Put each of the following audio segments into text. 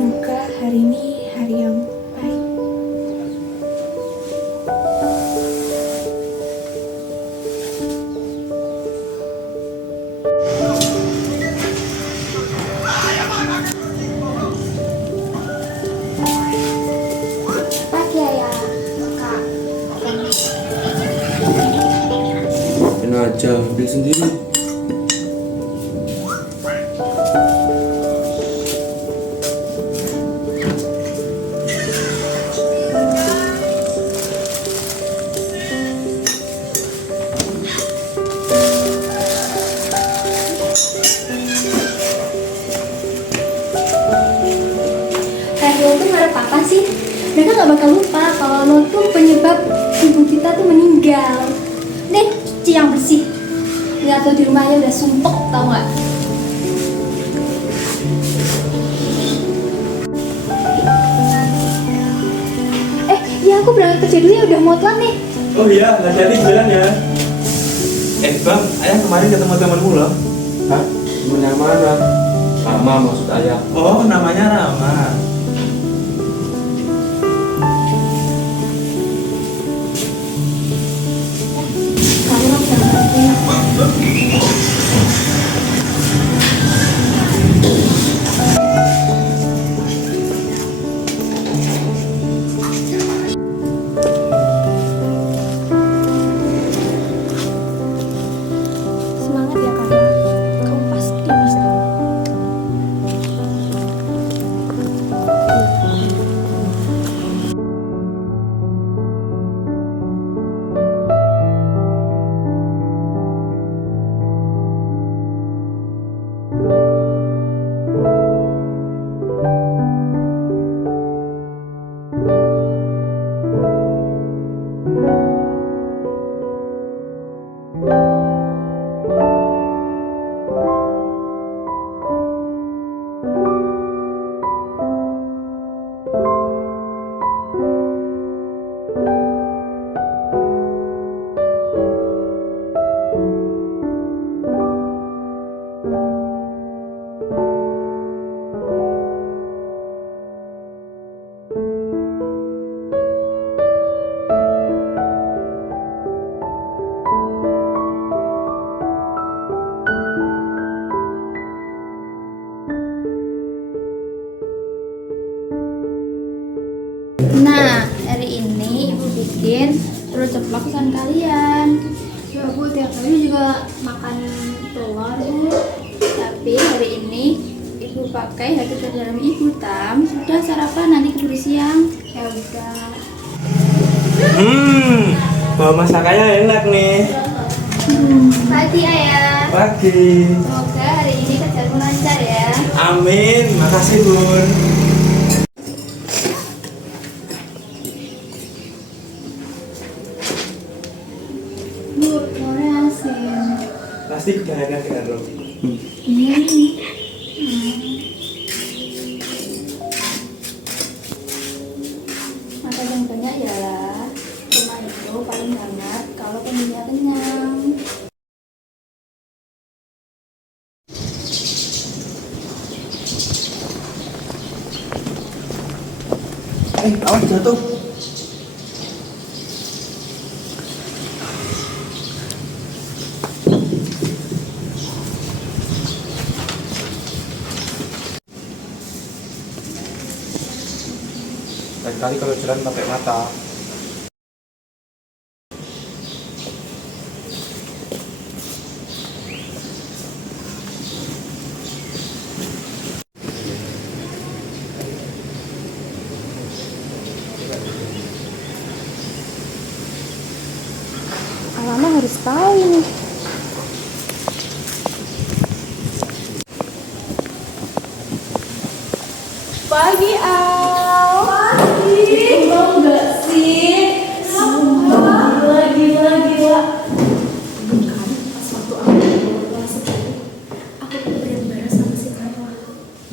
Semoga hari ini hari yang baik. Pagi ayah, kak. Ini aja, ambil sendiri. Kayak lo tuh ngarep apa sih? Mereka gak bakal lupa kalau lo tuh penyebab ibu kita tuh meninggal. Nih, cuci yang bersih. Lihat lo di rumahnya udah sumpek, tau gak? Ya aku berangkat kerja dulu ya, udah mau telat nih. Oh iya, hati-hati jalan ya. Bang, ayah kemarin ketemu temanmu loh. Hah? Temen yang mana? Rama maksud ayah. Oh, namanya Rama. Kamu berangkat. Semangat ya kakak, kamu pasti bisa. Nah, hari ini ibu bikin telur ceplok kesukaan kalian. Ya bu, tiap hari juga makan telur bu. Tapi hari ini ibu pakai hati dalam ibu tam. Sudah sarapan nanti keburu siang. Ya udah. Bawa masakannya enak nih. Pagi ayah. Pagi. Semoga hari ini kerjaanmu lancar ya. Amin, makasih Bun. Bu, telurnya asin. Pasti kebanyakan dengan lo. Iya nih. Makan yang banyak ya lah. Rumah itu paling hangat kalau pemiliknya kenyang. Awas jatuh. Lain kali kalau jalan pakai mata. Alamak harus tahu nih. Pagi Al. Pagi. Mau nggak sih? Gila. Bukan pas waktu aku kelas 10, aku kemudian bareng sama si Carla.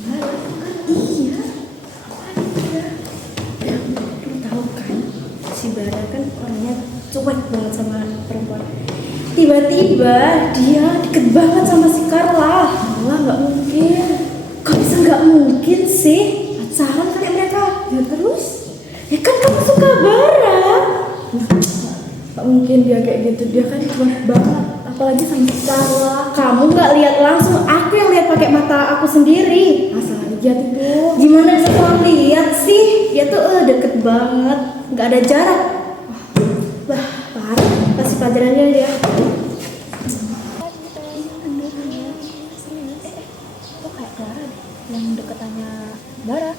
Bareng kan? Iya. Lu tahu kan? Si Bara kan orangnya cuek banget sama perempuan. Tiba-tiba dia deket banget sama si Carla. Malah nggak mungkin. Kok bisa nggak mungkin sih? saran kali mereka. Ya terus, ya kan kamu suka Bara. Gak mungkin dia kayak gitu, dia kan kuat banget. Apalagi sama Carla. Kamu nggak lihat langsung, aku yang lihat pakai mata aku sendiri. Asal aja tuh. Gimana bisa kamu lihat sih? Dia tuh deket banget, nggak ada jarak. Wah, parah. Kasih pelajarannya dia. Kok kayak Clara deh, yang deketannya Bara.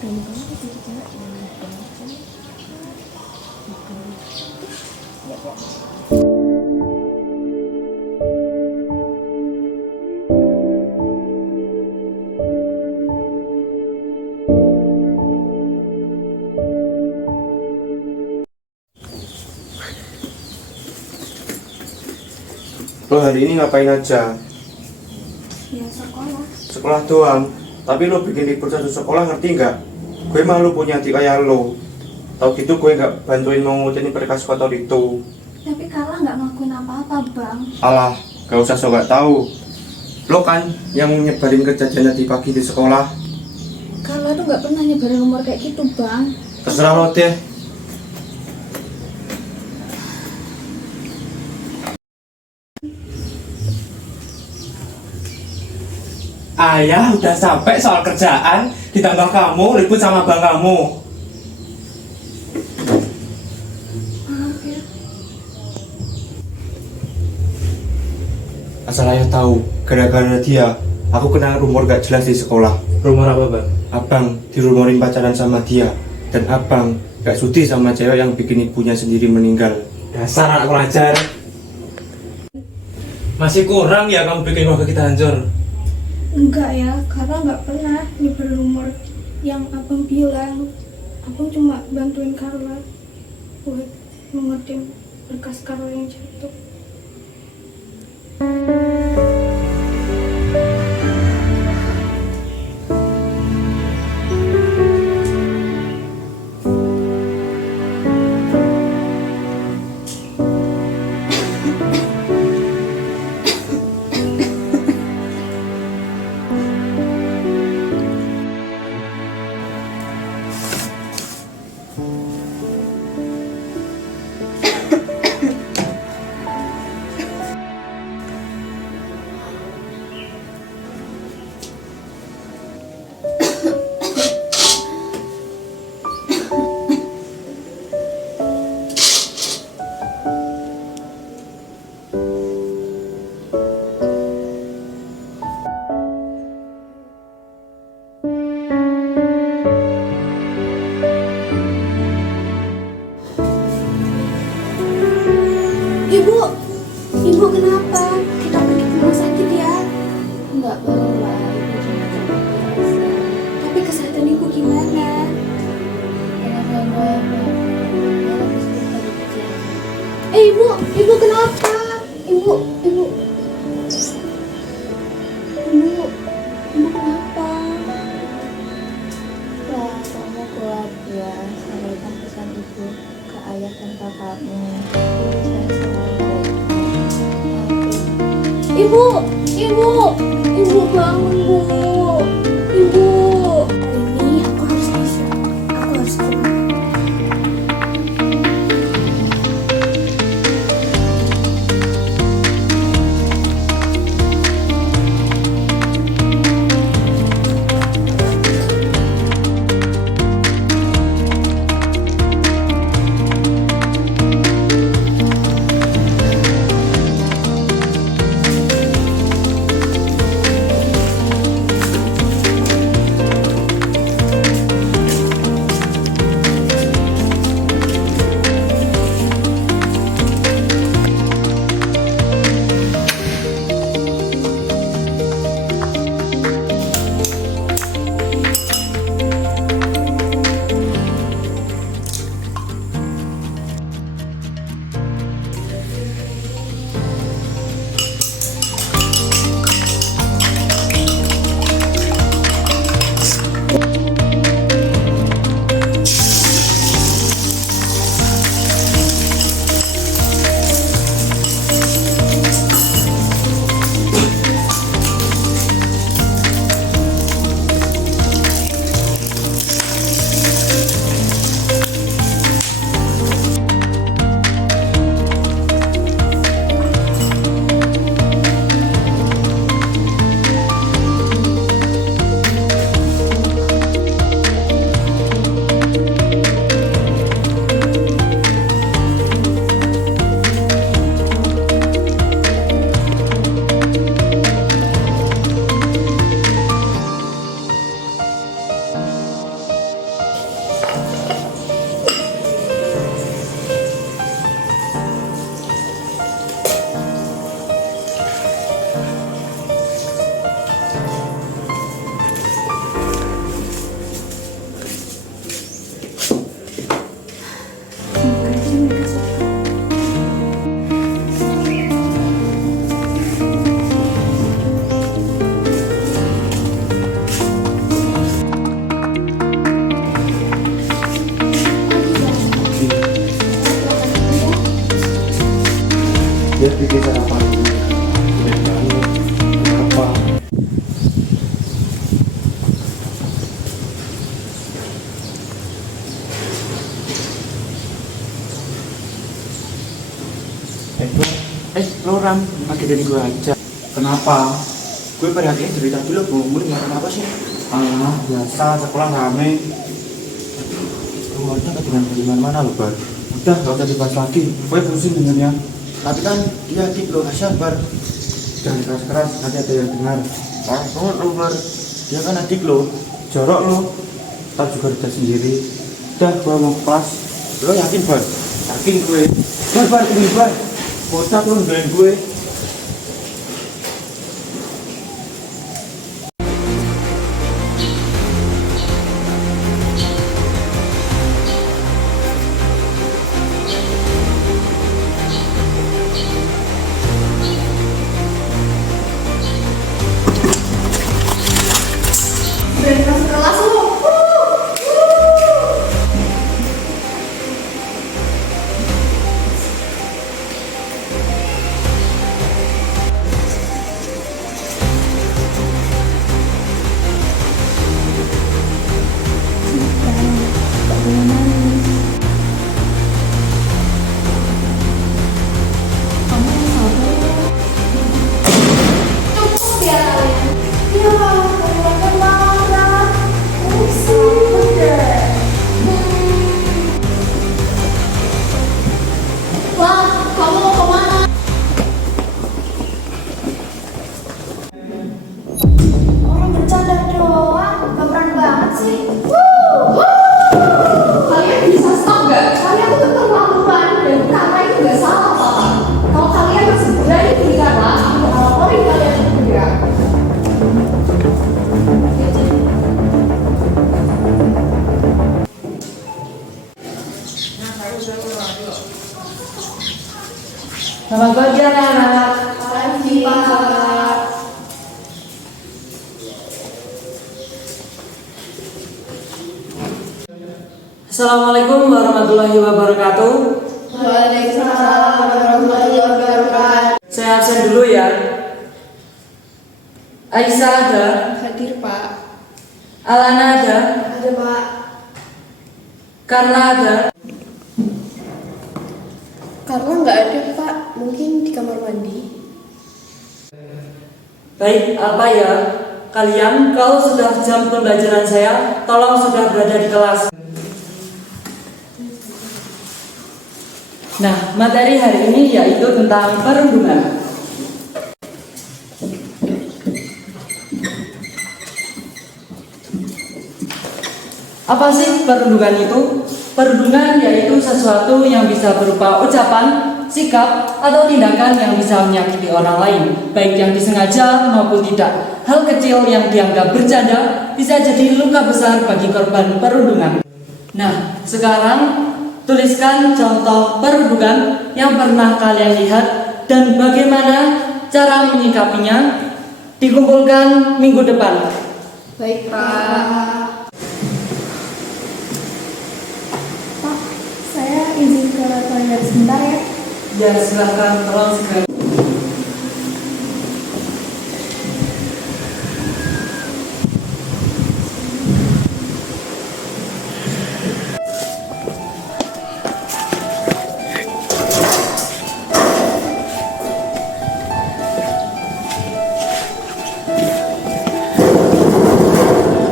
Rambut kamu tuh jadi cewek yang banget kan. Lo hari ini ngapain aja? Ya sekolah. Sekolah doang. Tapi lo bikin libur satu sekolah, ngerti nggak? Gue malu punya adik kayak lo. Tau gitu gue nggak bantuin mengutin berkas kotor itu. Tapi Carla nggak ngelakuin apa-apa bang. Alah, gak usah so gak tahu. Lo kan yang nyebarin kejadian tadi pagi di sekolah. Carla tuh nggak pernah nyebarin rumor kayak gitu bang. Terserah lo deh. Ayah udah sampai soal kerjaan, ditambah kamu ribut sama abang kamu. Maaf ya. Asal ayah tahu, gara-gara dia, aku kena rumor gak jelas di sekolah. Rumor apa bang? Abang dirumorin pacaran sama dia, dan abang gak sudi sama cewek yang bikin ibunya sendiri meninggal. Dasar anak kurang ajar. Masih kurang ya kamu bikin keluarga kita hancur. Enggak ya, Carla nggak pernah nyebar rumor yang abang bilang. Abang cuma bantuin Carla buat mengerti berkas Carla yang jatuh. Ibu kenapa? Kita pergi ke rumah sakit ya. Enggak perlu lah, ibu cuma capek biasa. Tapi kesehatan ibu gimana? Jangan ganggu apa. Dia lagi sibuk lagi kerja. Ibu kenapa? Ibu kenapa? Lah, kamu kuat ya. Sampaikan pesan ibu ke ayah dan kakakmu. Saya selalu baik. Ibu bangun bu. Ibu. Hari ini aku harus bisa. Aku harus kuat. Dia bikin sarapan dulu. Udah bangun. Apa? Lo Ram, pakai dari gue aja. Kenapa? Gue perhatiin dari tadi lo buru-buru ngomong apa sih? Ah, biasa sekolah rame. Rumahnya ketinggalan di mana-mana lo, Bar. Udah, gak usah dibahas lagi. Gue pusing dengernya. Tapi kan dia adik lo, kasihan, Bar. Jangan keras-keras, nanti ada yang dengar. Banget lo, Bar. Dia kan adik lo. Jorok lo. Ntar juga udah sendiri. Udah, gue mau ke kelas. Lo yakin, Bar? Yakin gue. Bar, ini bar. Bocah lo ngebelain gue. Berani masuk kelas lu. Cukup ya kalian. Ya, kalian marah. Pusing deh. Wah, kamu mau kemana? Orang bercanda doang, baperan banget sih. Kalian bisa stop gak? Kalian tuh keterlaluan dan karena itu gak salah apa-apa. Kalau kalian masih berani di kelas, aku bakal laporin kalian ke penjara. Selamat pagi anak-anak. Pagi, Pak. Assalamualaikum warahmatullahi wabarakatuh. Waalaikumsalam warahmatullahi wabarakatuh. Saya absen dulu ya. Aisyah ada, Hadir, Pak. Alana ada, Ada, Pak. Karna ada. Karena nggak ada, Pak. Mungkin di kamar mandi. Baik, apa ya? Kalian kalau sudah jam pembelajaran saya, tolong sudah berada di kelas. Nah, materi hari ini yaitu tentang perundungan. Apa sih perundungan itu? Perundungan yaitu sesuatu yang bisa berupa ucapan, sikap, atau tindakan yang bisa menyakiti orang lain, baik yang disengaja maupun tidak. Hal kecil yang dianggap bercanda bisa jadi luka besar bagi korban perundungan. Nah, sekarang tuliskan contoh perundungan yang pernah kalian lihat dan bagaimana cara menyikapinya. Dikumpulkan minggu depan. Baik, Pak. Pak, saya izin ke toilet sebentar ya. Ya, silahkan tolong segera.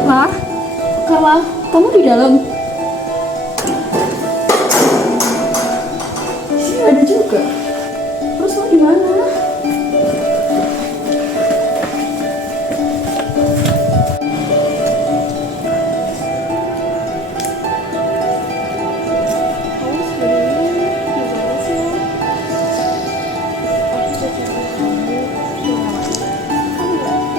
Ma, Carla, kamu di dalam? Sini ada juga. Terus lo di mana? Kamu sebenarnya gimana sih? Aku udah cari kamu selama ini. Kamu nggak ada.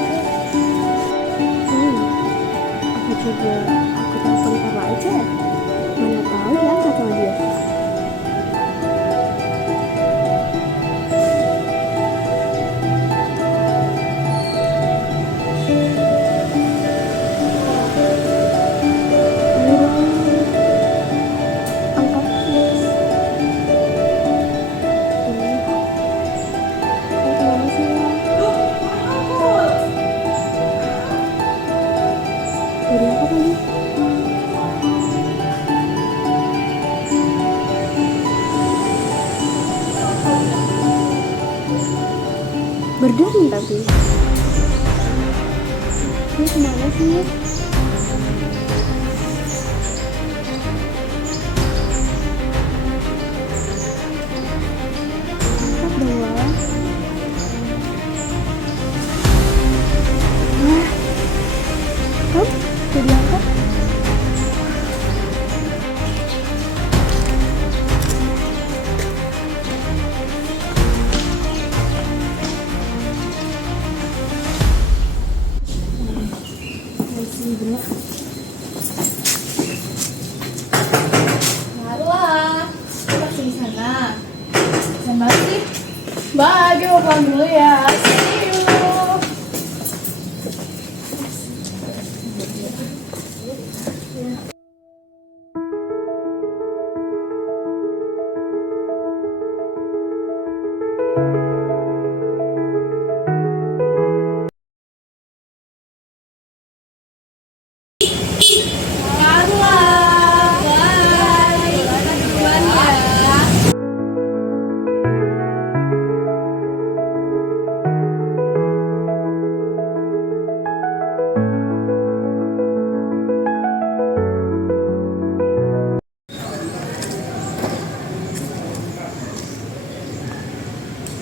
Aku coba aku telepon Karla aja ya. Mana tahu dia angkat sama dia. Angkat please. Jadi angkat. Barulah, kita masih di sana. Sama sih. Bye, gue mau pulang dulu ya. See you.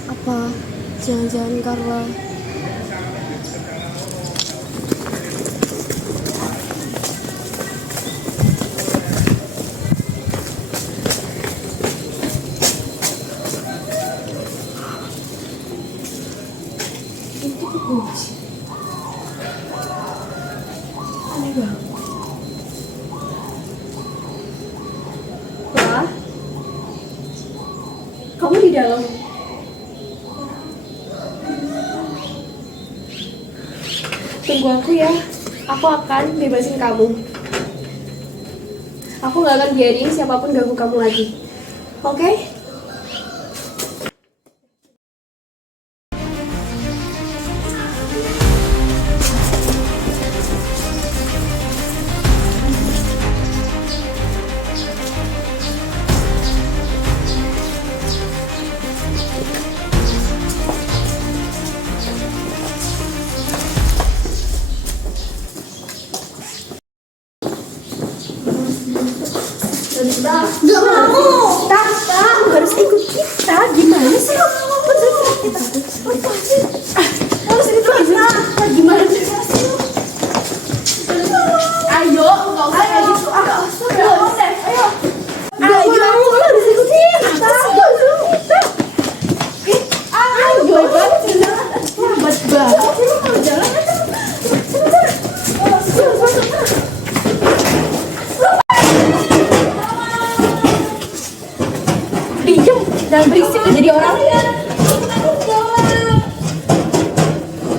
Apa? Jangan-jangan Carla. Wah, kamu di dalam. Tunggu aku ya, aku akan bebasin kamu. Aku gak akan biarin siapapun ganggu kamu lagi. Oke? Gak mau. Kamu harus ikut kita. Gimana sih? Harus ikut kita. Gimana sih? Ayo, nggak usah kayak gitu. Ayo. Ayo, harus ikutin. Kita. Ayo, lambat banget. Jalan aja. Diam, jangan berisik jadi orang.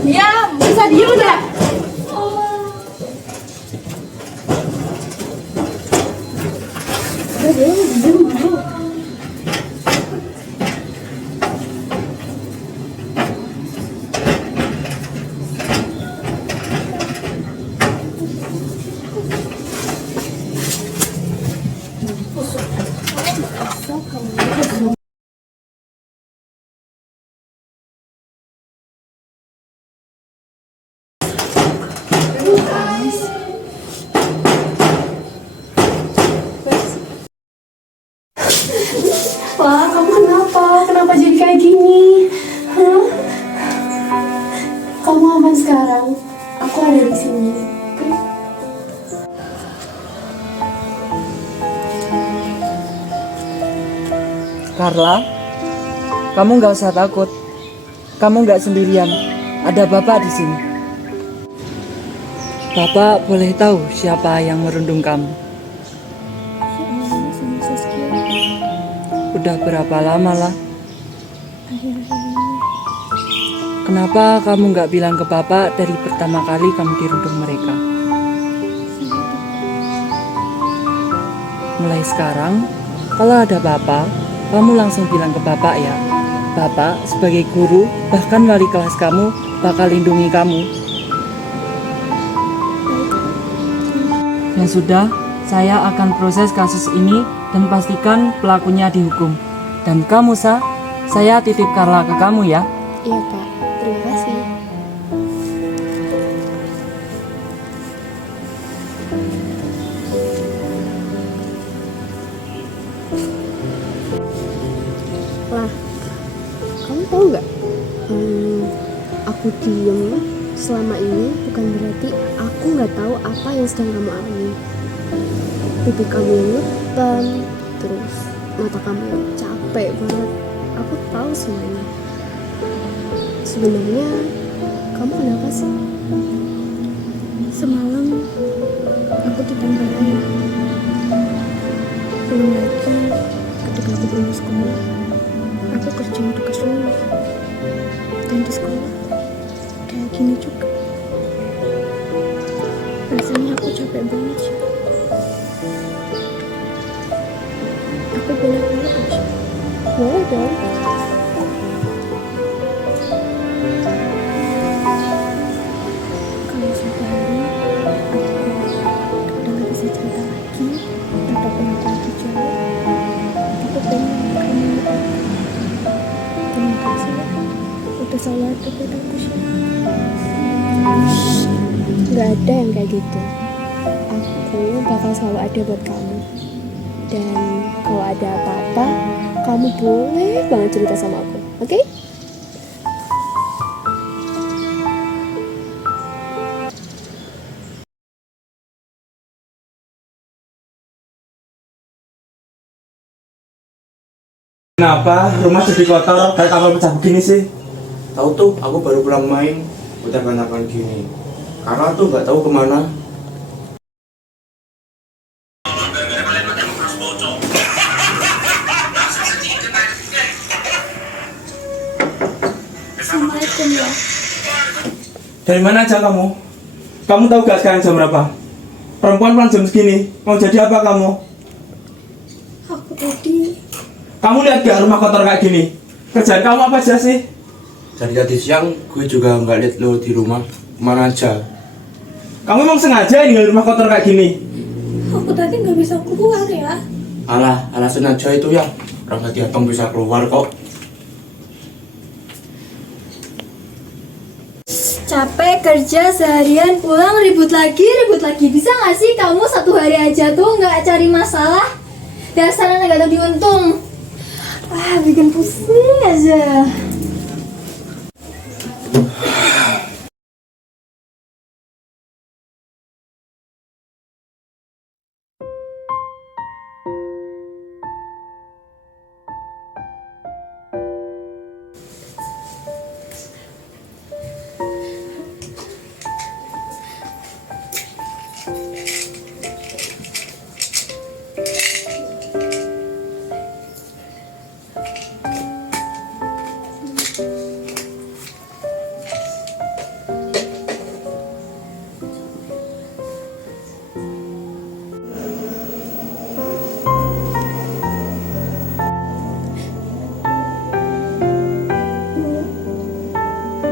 Diam, bisa diam enggak? Diam. Pak, kamu kenapa? Kenapa jadi kayak gini? Hah? Kamu aman sekarang? Aku ada di sini. Oke? Carla, kamu nggak usah takut. Kamu nggak sendirian. Ada Bapak di sini. Bapak boleh tahu siapa yang merundung kamu? Udah berapa lama lah? Kenapa kamu nggak bilang ke Bapak dari pertama kali kamu dirundung mereka? Mulai sekarang, kalau ada Bapak, kamu langsung bilang ke Bapak ya. Bapak sebagai guru, bahkan wali kelas kamu, bakal lindungi kamu. Ya sudah, saya akan proses kasus ini dan pastikan pelakunya dihukum. Dan kamu, saya titip Carla ke kamu ya. Iya Pak, terima kasih. aku diem selama ini bukan berarti aku nggak tahu apa yang sedang kamu alami. Pipi kamu yang hitam, terus mata kamu yang capek banget. Aku tahu semuanya. Sebenarnya kamu kenapa sih? Semalam aku ditempel ayah. Belum lagi ketika aku belum sekolah, aku kerja tugas rumah. Dan di sekolah kayak gini juga. Rasanya aku capek banget sih. Aku boleh peluk aja? Boleh dong. Kalau suatu hari aku udah gak bisa cerita lagi ataupun aku lagi jauh, aku pengen kamu lupa. Terima kasih ya udah selalu ada buat aku sih. Gak ada yang kayak gitu. Aku bakal selalu ada buat kamu. Dan kalau ada apa-apa, kamu boleh banget cerita sama aku, oke? Kenapa rumah jadi kotor kayak kapal pecah begini sih? Tahu tuh, aku baru pulang main, udah berantakan gini. Karena tuh nggak tahu kemana. Assalamualaikum ya. Dari mana aja kamu? Kamu tahu gak sekarang jam berapa? Perempuan pulang jam segini, mau jadi apa kamu? Aku tadi Kamu lihat gak rumah kotor kayak gini? Kerjaan kamu apa aja sih? Dari tadi siang, gue juga nggak lihat lo di rumah. Kemana aja? Kamu emang sengaja tinggal di rumah kotor kayak gini? aku tadi nggak bisa keluar ya. Alah, alasan aja itu ya. Orang tadi Atong bisa keluar kok. Capek kerja seharian, pulang ribut lagi. Bisa nggak sih kamu satu hari aja tuh nggak cari masalah? Dasar anak gak lebih untung. Bikin pusing aja.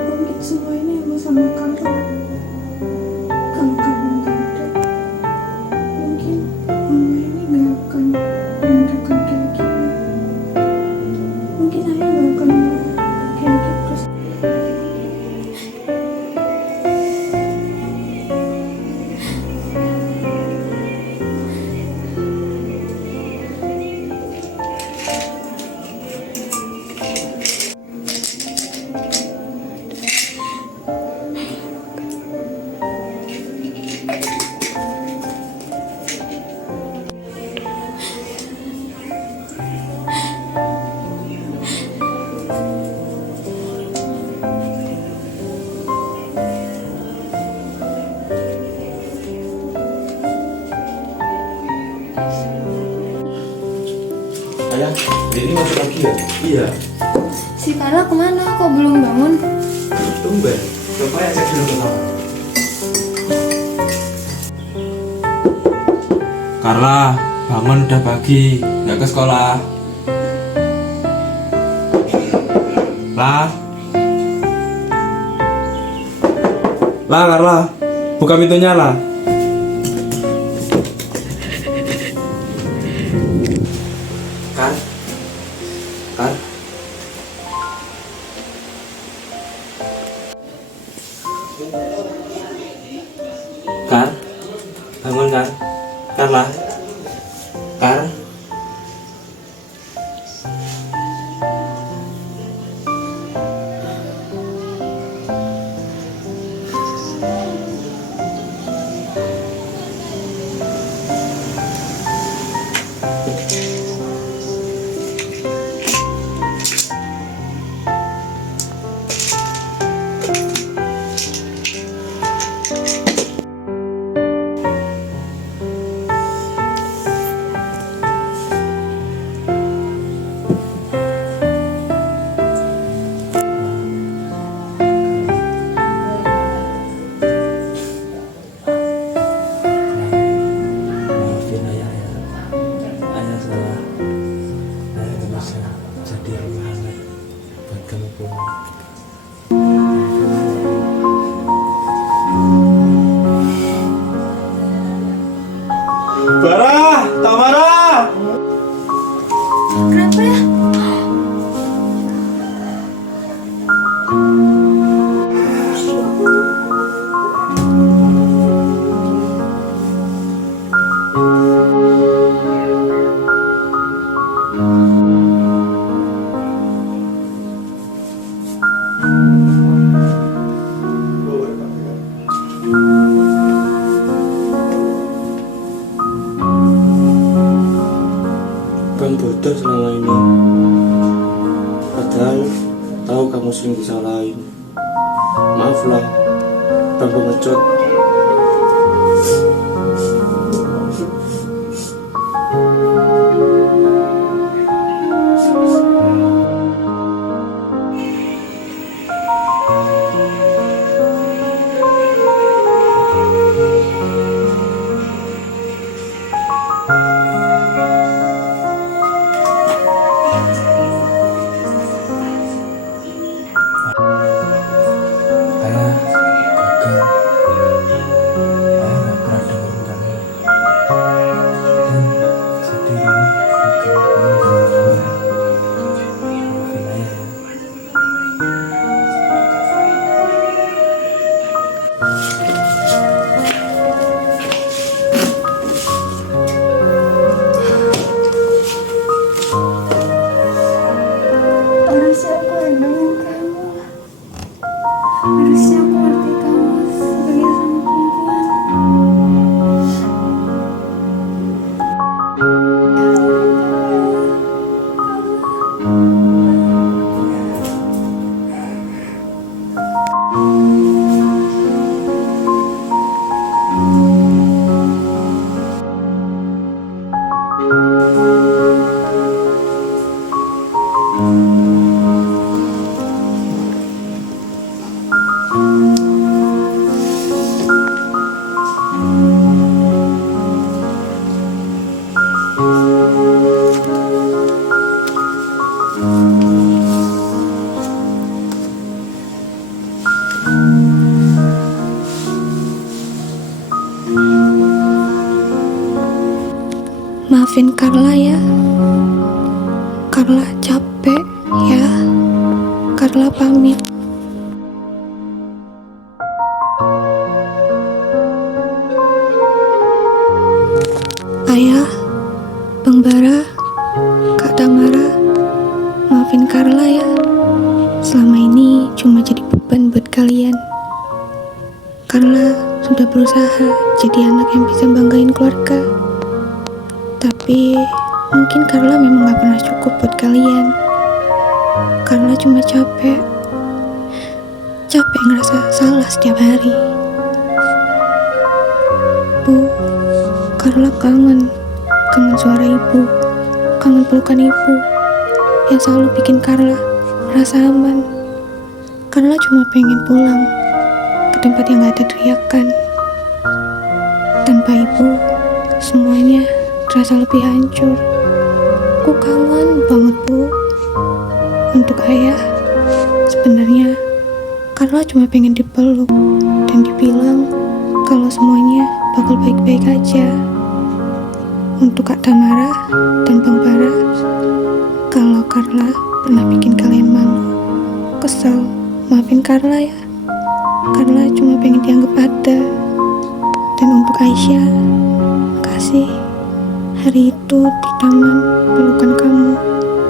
Mungkin semua ini ibu sama Carla. Kalau Carla nggak ada, mungkin mama ini nggak akan berantakan kayak gini. Mungkin ayah nggak akan marah kayak gitu. Ayah, ini masuk lagi ya? Iya. Si Carla kemana? Kok belum bangun? Tumben. Coba ya cek dulu ke kamar. Carla, bangun udah pagi, nggak ke sekolah. Lah, Carla, buka pintunya lah. Kar, Kar, bangun Kar. Carla, Kar. Bara, Tamara. Kenapa ya? Bang bodoh selama ini. Padahal tahu kamu sering disalahin. Maaflah, Bang pengecut. Ayah gagal. Ayah gak pernah dengerin kalian. Dan sedih rumah gagal kalian dengan saya. Maafin ayah ya. Harusnya aku lindungi kamu. Harusnya aku ngerti kamu sebagai sama perempuan. Maafin Carla ya. Carla capek ya. Carla pamit. Ayah, Bang Bara, Kak Tamara, maafin Carla ya. Selama ini cuma jadi beban buat kalian. Carla sudah berusaha jadi anak yang bisa banggain keluarga. Tapi mungkin Carla memang gak pernah cukup buat kalian. Carla cuma capek ngerasa salah setiap hari. Bu, Carla kangen suara ibu, kangen pelukan ibu yang selalu bikin Carla merasa aman. Carla cuma pengen pulang ke tempat yang gak ada teriakan. Tanpa ibu, semuanya terasa lebih hancur. Aku kangen banget, Bu. Untuk ayah, sebenarnya Carla cuma pengen dipeluk dan dibilang kalau semuanya bakal baik-baik aja. Untuk Kak Tamara dan Bang Bara, kalau Carla pernah bikin kalian malu, kesal, maafin Carla ya. Carla cuma pengen dianggap ada. Dan untuk Aisyah, makasih. Hari itu di taman pelukan kamu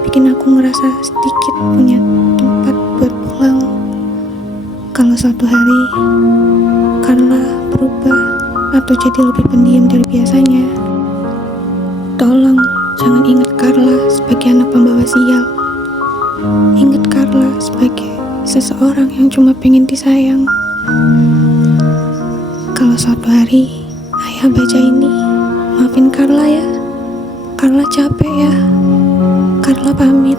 bikin aku ngerasa sedikit punya tempat buat pulang. Kalau suatu hari Carla berubah atau jadi lebih pendiam dari biasanya, tolong jangan ingat Carla sebagai anak pembawa sial. Ingat Carla sebagai seseorang yang cuma pengen disayang. Kalau suatu hari ayah baca ini, maafin Carla ya. Carla capek ya. Carla pamit.